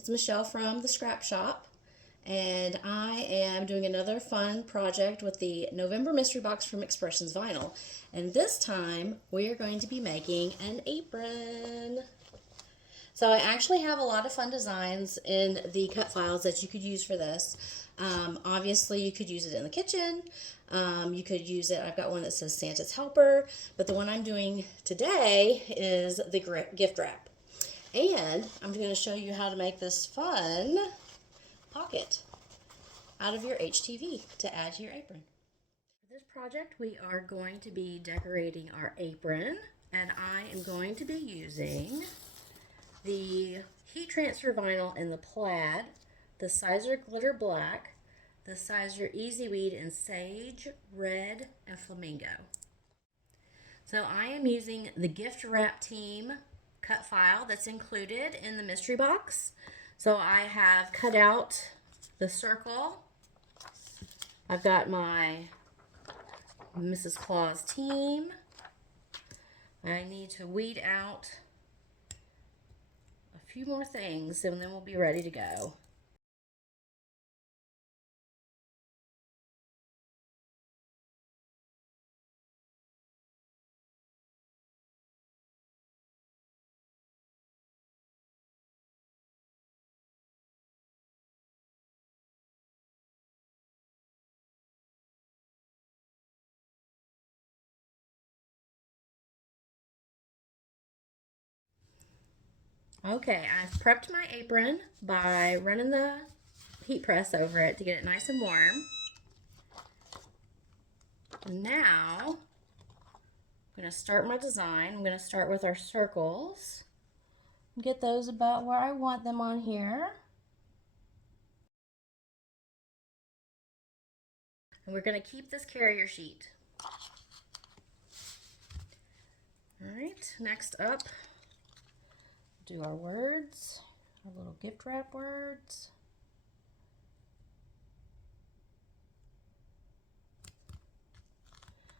It's Michelle from the Scrap Shop, and I am doing another fun project with the November Mystery Box from Expressions Vinyl. And this time, we are going to be making an apron. So I actually have a lot of fun designs in the cut files that you could use for this. Obviously, you could use it in the kitchen. You could use it, I've got one that says Santa's Helper, but the one I'm doing today is the gift wrap. And I'm going to show you how to make this fun pocket out of your HTV to add to your apron. For this project, we are going to be decorating our apron, and I am going to be using the heat transfer vinyl in the plaid, the Sizer Glitter Black, the Sizer Easy Weed in Sage, Red, and Flamingo. So I am using the gift wrap team cut file that's included in the mystery box. So I have cut out the circle. I've got my Mrs. Claus team. I need to weed out a few more things and then we'll be ready to go. Okay, I've prepped my apron by running the heat press over it to get it nice and warm. And now, I'm going to start my design. I'm going to start with our circles. Get those about where I want them on here. And we're going to keep this carrier sheet. All right, next up, do our words, our little gift wrap words.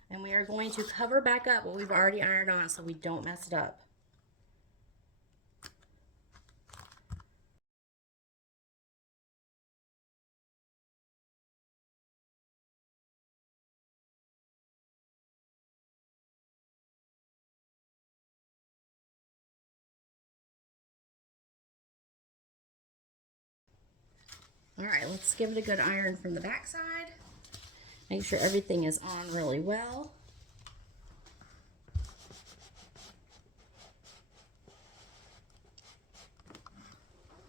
And we are going to cover back up what we've already ironed on so we don't mess it up. All right, let's give it a good iron from the back side. Make sure everything is on really well.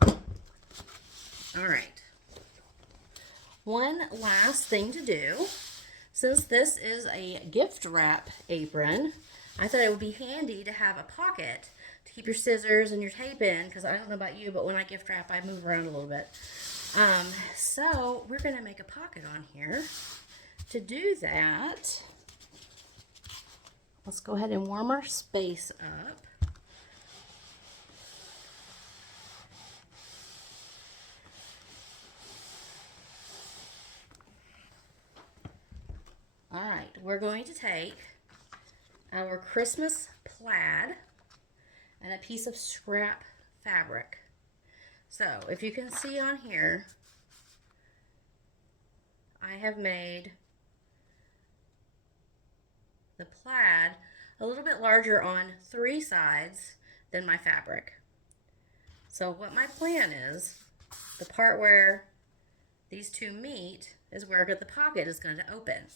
All right. One last thing to do. Since this is a gift wrap apron, I thought it would be handy to have a pocket to keep your scissors and your tape in, because I don't know about you, but when I gift wrap, I move around a little bit. So we're going to make a pocket on here. To do that, let's go ahead and warm our space up. All right, we're going to take our Christmas plaid and a piece of scrap fabric. So if you can see on here, I have made the plaid a little bit larger on 3 sides than my fabric. So what my plan is, the part where these two meet is where the pocket is going to open.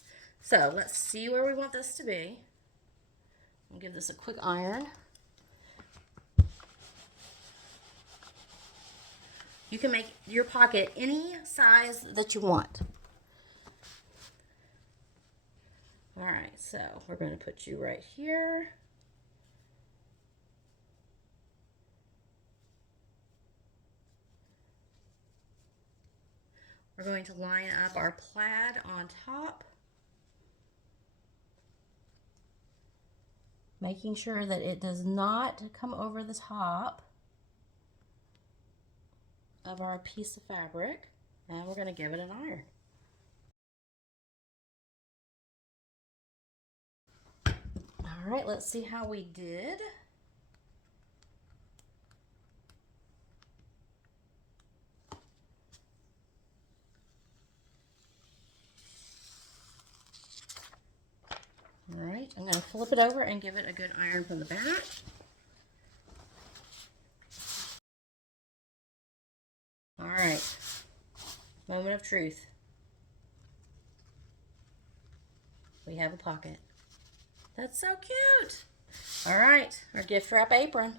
So let's see where we want this to be. I'll give this a quick iron. You can make your pocket any size that you want. All right, so we're going to put you right here. We're going to line up our plaid on top, making sure that it does not come over the top of our piece of fabric, and we're going to give it an iron. All right, let's see how we did. right, I'm going to flip it over and give it a good iron from the back. All right, moment of truth. We have a pocket. That's so cute. All right, our gift wrap apron.